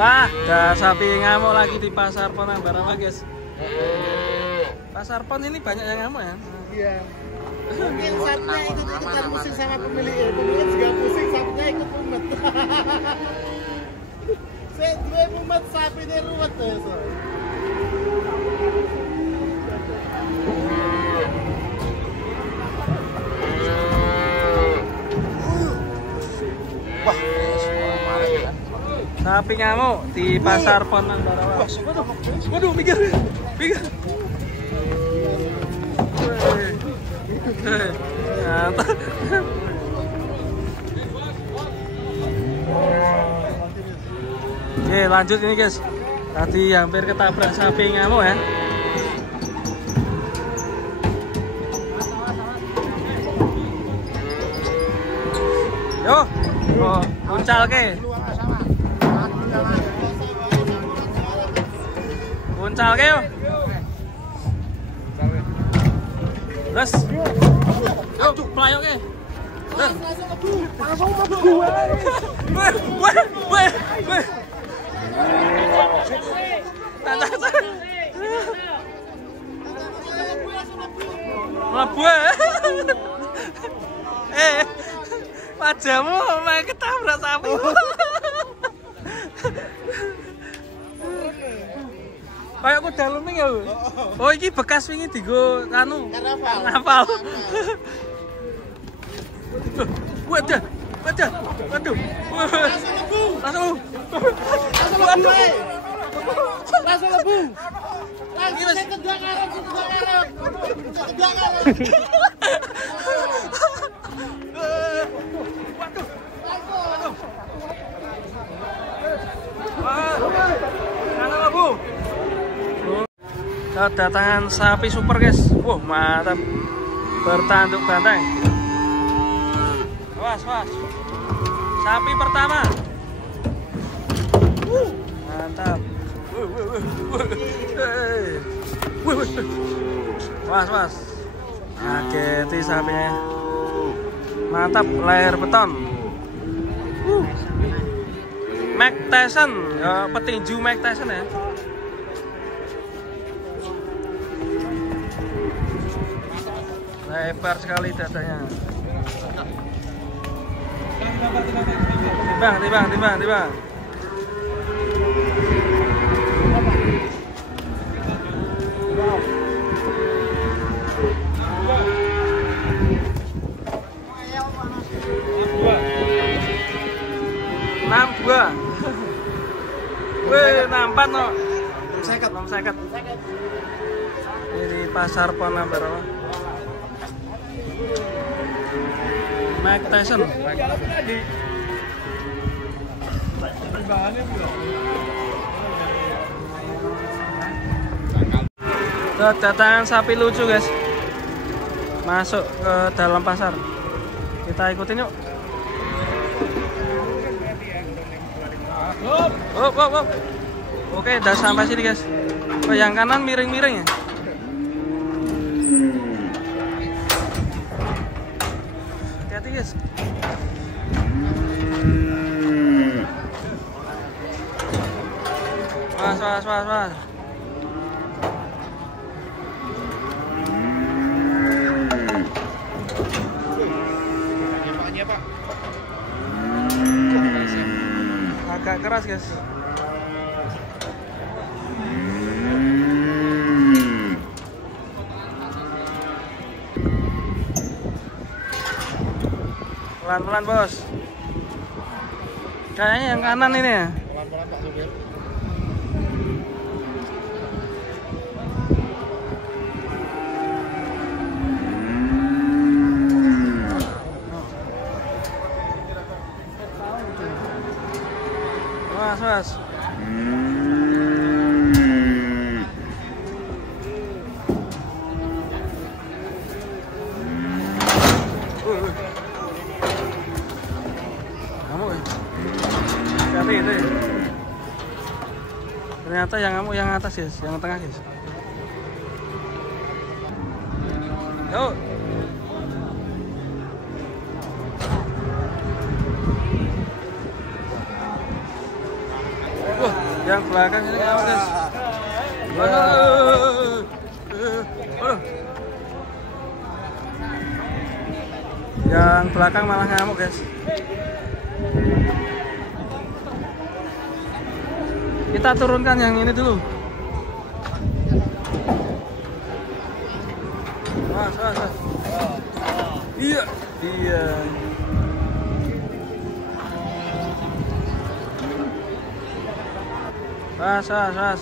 Wah, ada sapi ngamuk lagi di Pasar Pon Ambarawa, guys. Pasar Pon ini banyak yang ngamuk ya? Iya. Mungkin sapinya ikut-ikutan pusing sama pemiliknya. Pemiliknya juga pusing, sapinya ikut mumet. Saya dua mumet, sapinya ruwet ya. Wah, sapi ngamuk di Pasar Pon Ambarawa. Waduh, mikir. Oke, lanjut ini guys. Tadi hampir ketabrak sapi ngamuk ya. Yo, oh, puncal ke. Puncal ke yo. Terus, yuk, pelayok ke. Langsung mlebu. Weh. Mlebu. Wajahmu main ketabrak sapi. Kayak kuda luming ya. Oh, ini bekas wingi digo anu. Karnaval. Waduh. Langsung lebu. Kedatangan sapi super guys. Wah, mantap. Bertanduk banteng. Was. Sapi pertama. Mantap. Was. Ngageti sapinya. Mantap, leher beton. Mike Tyson, ya, petinju Mike Tyson ya. Lebar sekali dadanya. Timbang. Buah. Wih, nampak no. 6 Ini Pasar Pon Ambarawa. Mike Tyson. Kedatangan sapi lucu guys. Masuk ke dalam pasar. Kita ikutin yuk. Hop. Oke, udah sampai sini guys. Oh, yang kanan miring-miring ya. Hati-hati guys. Was. Agak keras guys. Pelan-pelan bos. Kayaknya yang kanan ini ya. Pelan-pelan Pak Supir. Was. Hati itu ya. Ternyata yang ngamuk yang atas guys, yang tengah guys. Yuk. Wah. Yang belakang ini ngamuk guys. Yang belakang malah ngamuk guys. Kita turunkan yang ini dulu. Mas. Iya. Mas.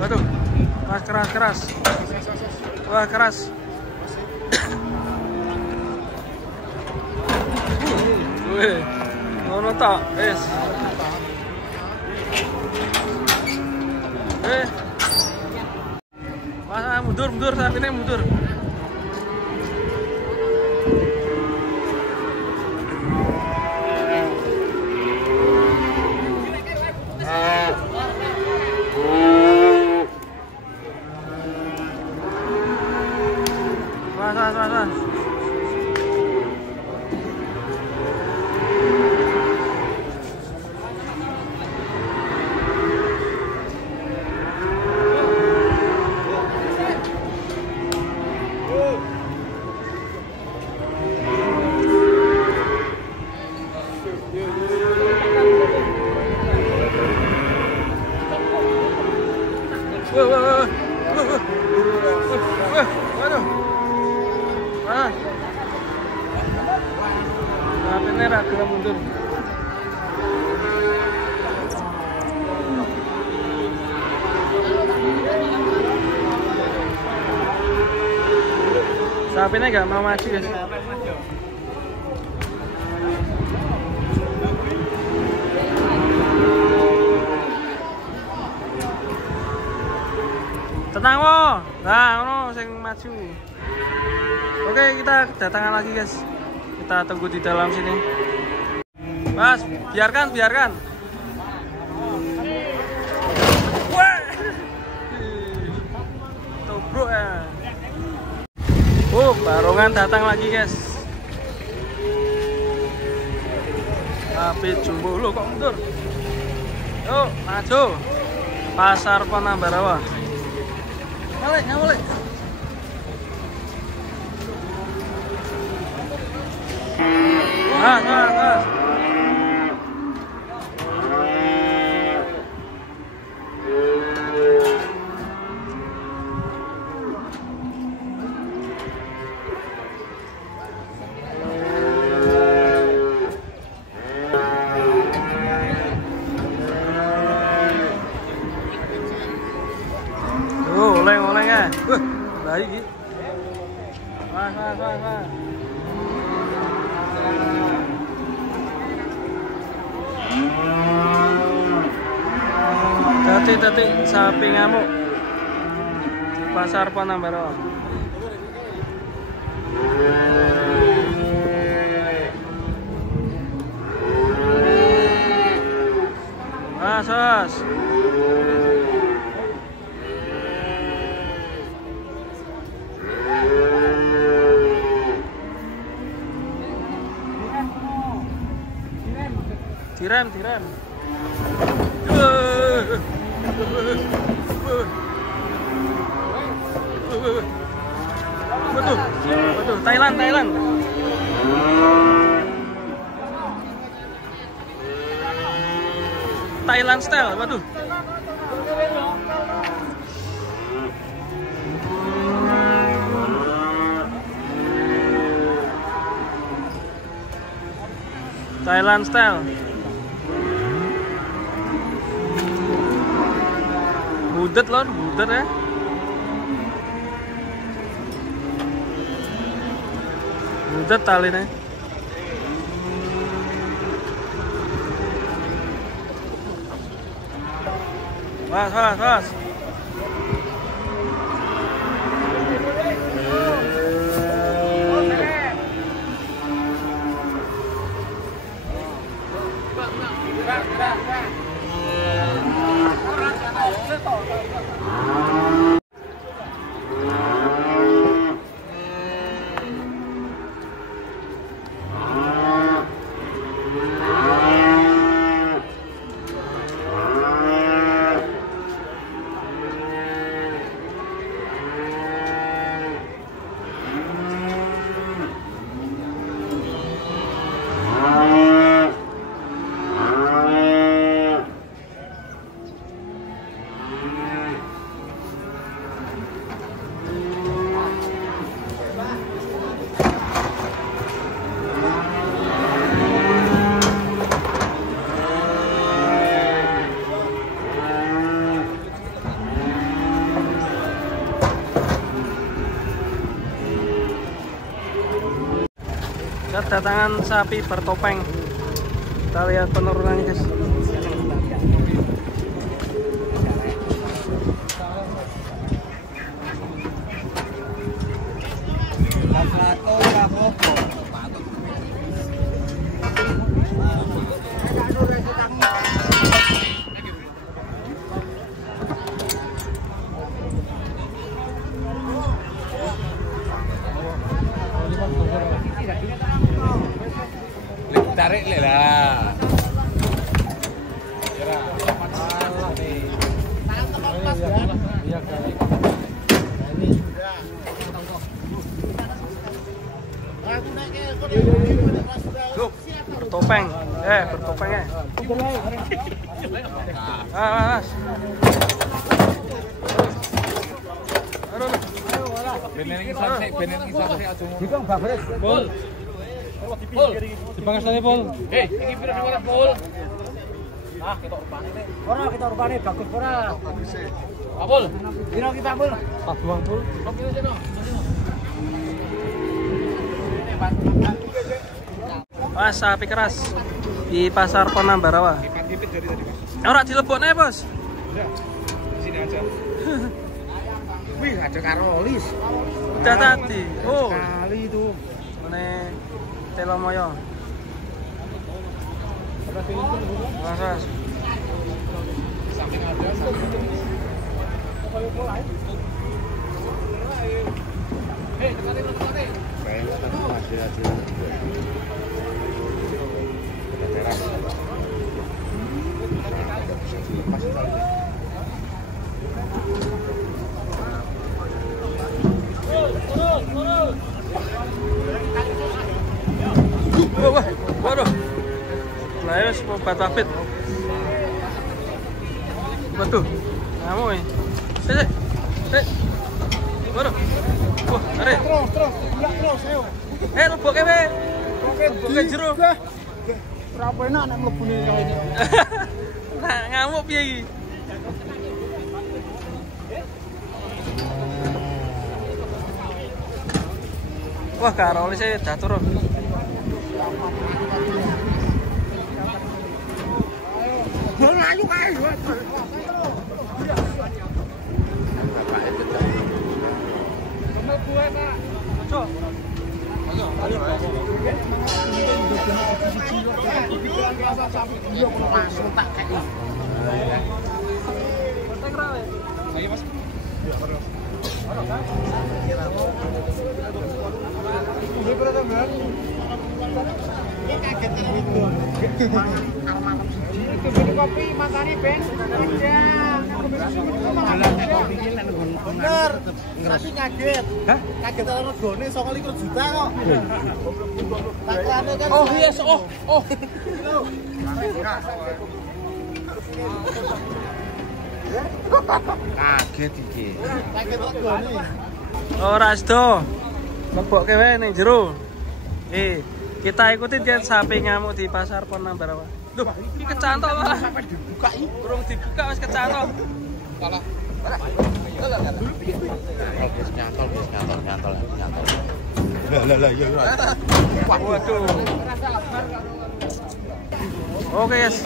Waduh, mas keras. Wah keras. Wih, ngono tok, wis. Wah, mundur, saat ini mundur. Mas. Waduh. Sapi ini ragam mundur. Sapi ini nggak mau maju guys. Tenang wo, nah ono sing maju. Oke, kita kedatangan lagi guys. Kita tunggu di dalam sini. Mas, biarkan. Wah, tobruk ya. Barongan datang lagi guys. Tapi jumbo lu kok mundur. Yuk, maju. Pasar Pon Ambarawa. Nyawalik. Mas. Oleng ya. Baik gitu. Mas. Tati sapi ngamuk di Pasar Pon Ambarawa. Mas. Direm. Betul. Thailand. Thailand style, waduh. Thailand style. Budet ya. Budet talinya. Mas. Kedatangan sapi bertopeng. Kita lihat penurunannya, guys. Tarik lah. Bertopeng, bertopengnya. Mas. Pol. Pol. Dipangasane, Pol. Iki pira ora Pol? Ah, kita rupane bagus ora. Pol. Piro kita, Pol? 4 Pol. Mas, sapi keras di Pasar Pon Ambarawa. Ora dilebokne, Bos. Udah. Di sini aja. Wih, ada karolis. Udah tadi. Oh, Kali itu. mana Telomoyo. Mas. Samping ada Waduh. Nah, ya semua batapit. Betul. Kamu ini. Waduh. Wah, tarik. Terus. Enggak terus, ayo. Leboke we. Leboke jero. Berapa enak nek mlebune kaya ini. Nah, ngamuk piye iki? Wah, karole saya dah turun. Ayo kae. Langsung tak kayak. Ayo Mas. Ini kaget itu. Beli kopi makane Ben. Bener. Tapi kaget. Hah? Kaget ana regane 29 juta kok. Taklane kan. Oh, yes. Oh. Kaget iki. Kaget regane. Ora sedo. Lebokke wae ning jero. Kita ikuti dia sapi ngamuk di Pasar Pon Ambarawa. Duh, ini kecantol malah. Sampai dibuka iki. Burung dibuka wis kecantol. Salah. Nyantol. Lah ya. Waduh. Oke, guys.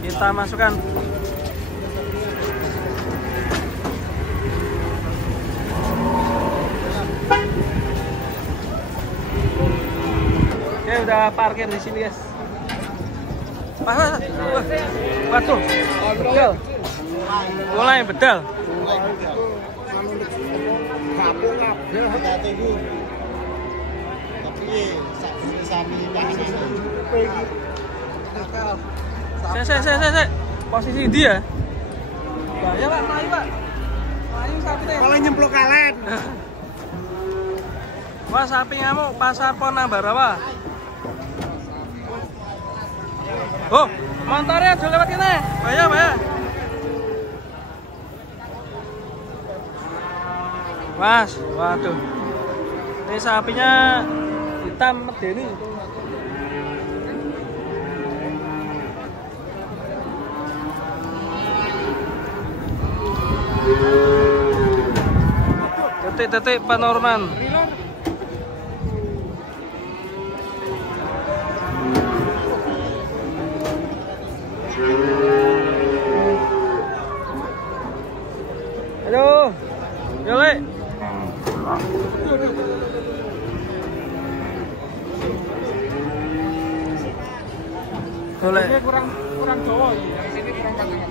Kita masukkan. Oke, udah parkir di sini, guys. Pas. Waduh. Bedal. Mulai bedal. Gabung kabel hati iku. Tapi sami Saya. Posisi dia. Ya Pak, maju Pak. Maju sapi teh. Kalau nyemplok kalen. Wah, sapi ngamuk Pasar Pon Ambarawa. Oh, motornya udah lewat kene. Bahaya. Mas, waduh. Ini sapinya hitam medeni. Detik-detik penurunan. Aduh, Yole. Golek kurang Jawa yang sini kurang panjang.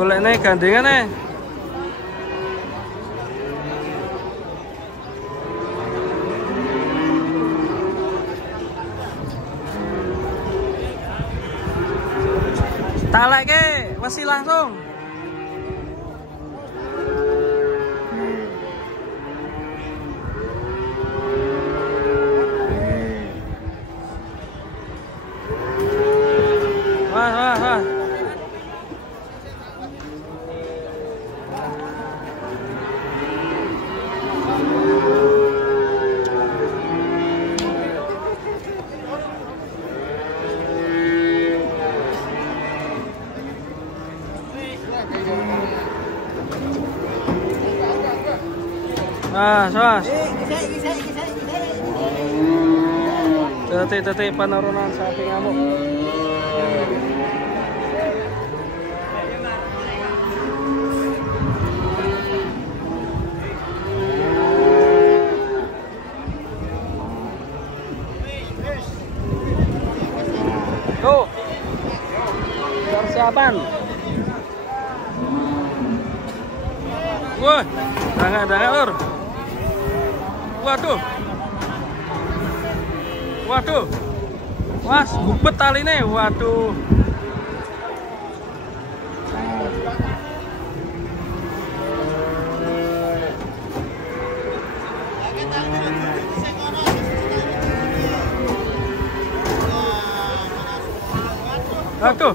golek nih gandengan nih. Talek ke, masih langsung. Wah. Sos. Detik-detik penurunan sapi ngamuk. Tuh. Persiapan. Wah, dangan lur. Waduh. Was, gubet tali nih. Waduh. Waduh.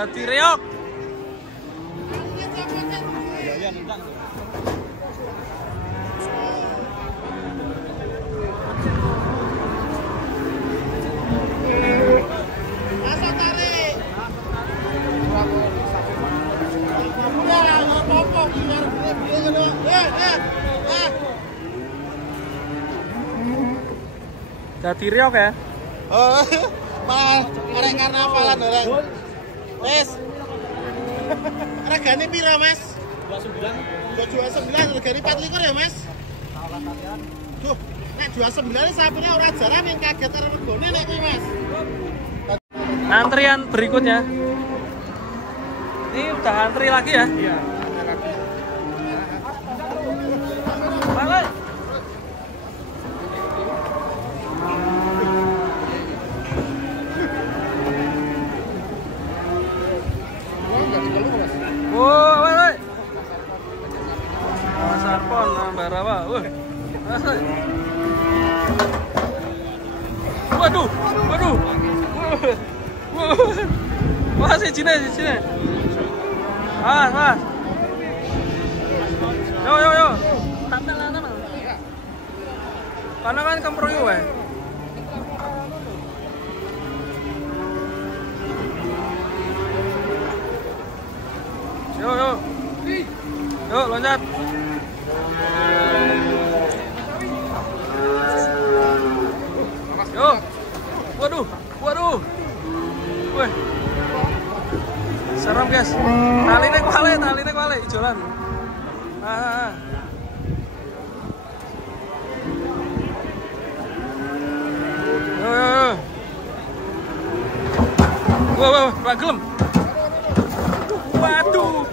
Ganti reok. Ganti reok ya. Malah arek karnavalan orang. Wes. Regane piro, Mas? 29. Regane 24 ya, Mas? Duh, nek 29 sapinya ora jarang yang kaget karo regane nek kuwi, Mas. Antrian berikutnya. Ini udah antri lagi ya? Iya. Balik. Balik. Pasar Pon Ambarawa. Waduh. Wah, sini. Mas. Yo. Tantangan. Karena kan kemproyo wae. Yo, loncat. Yo. Waduh. Waduh. Wih. Serem guys. Taline kuale ijolan. Ah. Wow, gelem. Waduh.